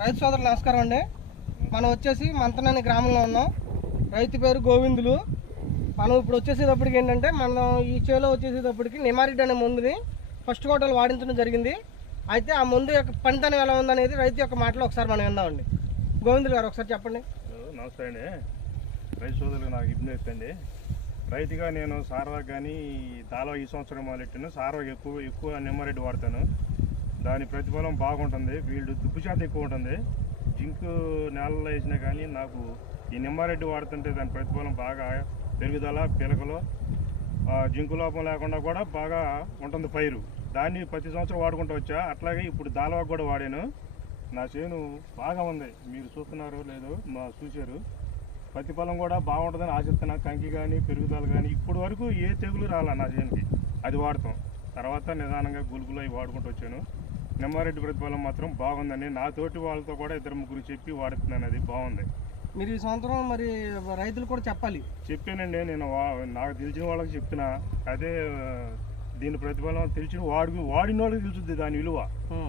రైతు సోదరులు నమస్కారం అండి. మనం వచ్చేసి మంతనని గ్రామంలో ఉన్నాం. రైతు పేరు గోవిందులు. మనం ఇప్పుడు వచ్చేసేటప్పటికి ఏంటంటే మనం ఈ చేలో వచ్చేసేటప్పటికి నిమారిడ్ అనే మందుని ఫస్ట్ కోటలు వాడించడం జరిగింది. అయితే ఆ మందు యొక్క పనితనం ఎలా ఉందనేది రైతు యొక్క మాటలో ఒకసారి మనం విందామండి. గోవిందులు గారు ఒకసారి చెప్పండి. నమస్తే అండి. రైతు సోదరులు నాకు ఇబ్బంది అవుతుంది. రైతుగా నేను సార్వా కానీ దాలో ఈ సంవత్సరం మొదలెట్టాను. సార్వా ఎక్కువ నిమ్మరెడ్డి వాడతాను. దాని ప్రతిఫలం బాగుంటుంది. ఫీల్డ్ దుబ్బు శాతం ఎక్కువ ఉంటుంది. జింక్ నేలలో వేసినా కానీ నాకు ఈ నిమ్మారెడ్డి వాడుతుంటే దాని ప్రతిఫలం బాగా పెరుగుదల పిలకలు జింకు లోపం లేకుండా కూడా బాగా ఉంటుంది పైరు. దాన్ని ప్రతి సంవత్సరం వాడుకుంటూ వచ్చా. అట్లాగే ఇప్పుడు దాలవాకు కూడా వాడాను. నా చేను బాగా ఉంది. మీరు చూస్తున్నారు లేదో చూశారు. ప్రతిఫలం కూడా బాగుంటుందని ఆశిస్తున్నా. కంకి కానీ పెరుగుదల కానీ ఇప్పుడు వరకు ఏ తెగులు రాలా నా చేనుకి. అది వాడతాం. తర్వాత నిదానంగా గులుగులు అవి వాడుకుంటూ వచ్చాను. నిమ్మారెడ్డి ప్రతిఫలం మాత్రం బాగుందండి. నా తోటి వాళ్ళతో కూడా 2-3 చెప్పి వాడుతున్నాను. అది బాగుంది. మీరు ఈ సంవత్సరం మరి రైతులు కూడా చెప్పాలి. చెప్పానండి. నేను నాకు తెలిసిన వాళ్ళకి చెప్తున్నా. అదే దీని ప్రతిఫలం తెలిసిన వాడిన వాళ్ళకి తెలుస్తుంది దాని విలువ.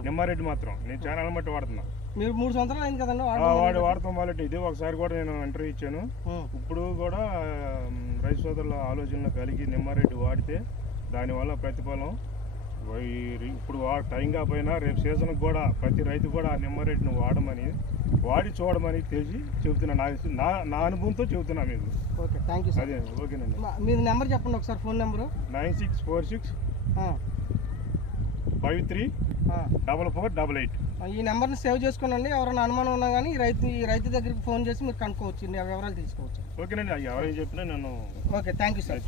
నిమ్మారెడ్డి మాత్రం నేను ఛానల్ బట్టి వాడుతున్నా. మీరు 3 సంవత్సరాలు అయింది కదండి వాడతాం వాళ్ళకి. ఇదే ఒకసారి కూడా నేను ఇంటర్వ్యూ ఇచ్చాను. ఇప్పుడు కూడా రైతు సోదరుల ఆలోచనలు కలిగి నిమ్మారెడ్డి వాడితే దానివల్ల ప్రతిఫలం ఇప్పుడు టైం కాకపోయినా రేపు సీజన్కి కూడా ప్రతి రైతు కూడా నిమ్మారెడ్డిని వాడి చూడమని తెలిసి చెబుతున్నా. నా అనుభవంతో చెబుతున్నా మీకు. Okay, thank you. అదే ఓకేనండి. మీ నెంబర్ చెప్పండి ఒకసారి. Phone number 9646534488. ఈ నెంబర్ని సేవ్ చేసుకోనండి. ఎవరైనా అనుమానం ఉన్నా కానీ ఈ రైతు దగ్గరికి ఫోన్ చేసి మీరు కనుక్కోవచ్చు, వివరాలు తీసుకోవచ్చు. ఓకేనండి. ఎవరైనా చెప్పినా నేను. Okay, thank you sir.